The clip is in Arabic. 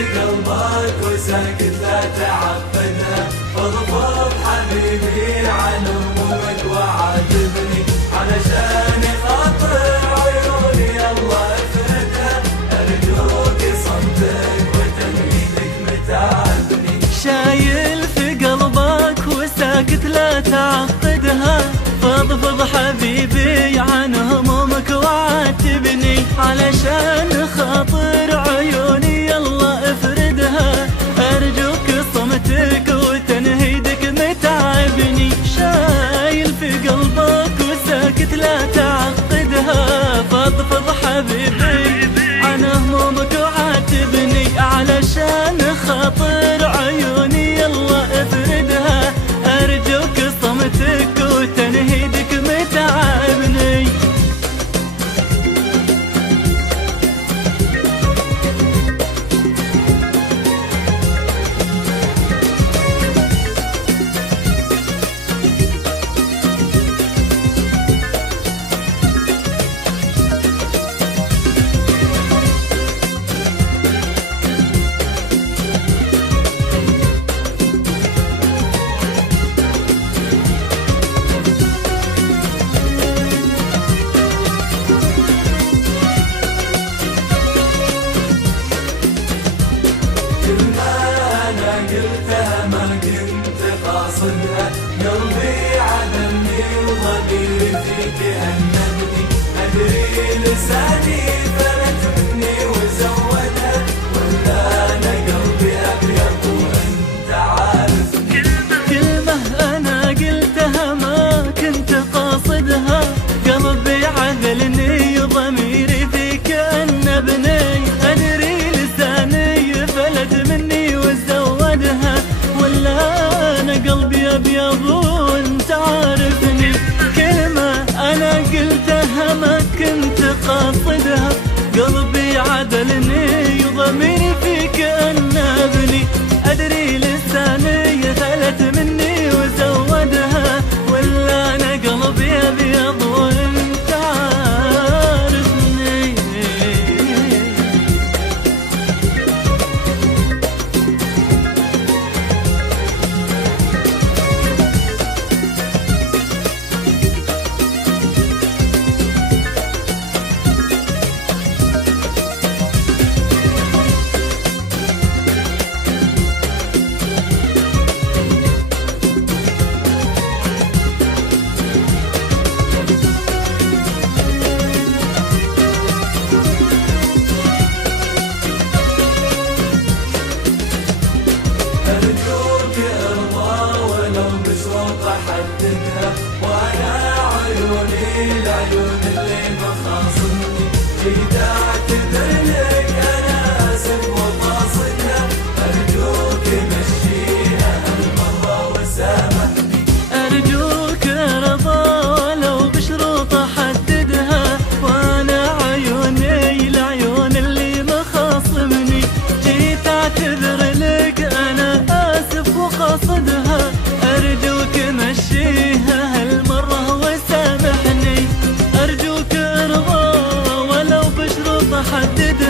قلبك وساكت لا تعقدها، اضبط حبيبي عن همومك وعاتبني، علشان خاطر عيوني الله افردها، ارجوك صمتك وتنهيدك متعبني. شايل في قلبك وساكت لا تعقدها، فضفض حبيبي عن همومك وعاتبني، علشان خاطر عيوني الله افردها، ارجوك صمتك وتنهيدك متعبني. شايل في قلبك وساكت لا تعقدها، فضفض حبيبي عن همومك وعاتبني، علشان خاطر عيوني الله افردها، ارجوك صمتك وتنهيدك متعبني. قلتها ما كنت قاصدها، قلبي عدمني وضميري فيك أنبني، أدري لساني فلت مني وزودها، ولا أنا قلبي أبيض وأنت عارفني. كلمة أنا قلتها ما كنت قاصدها، قلبي عذلني وضميري فيك أنبني، أدري لساني فلت مني وزودها، ولا أنا قلبي أبيض وأنت عارفني. كلمة أنا قلتها ما كنت قاصدها، قلبي عدلني وضميري فيك أنبني، أدري لساني فلت مني وزودها، ولا أنا قلبي أبيض وأنت عارفني. أرجوك ارضى ولو بشروط أحددها، وأنا عيوني العيون اللي مخاصمني، إذا اعتذر لك أنا آسف وقاصدها، أرجوك مشيها هالمرة وسامحني. أرجوك ارضى ولو بشروط أحددها، وأنا عيوني العيون اللي مخاصمني، جيت أعتذر لك أنا آسف وقاصدها، أرجوك مشيها هالمرة وسامحني. أرجوك ارضى ولو بشروط أحددها،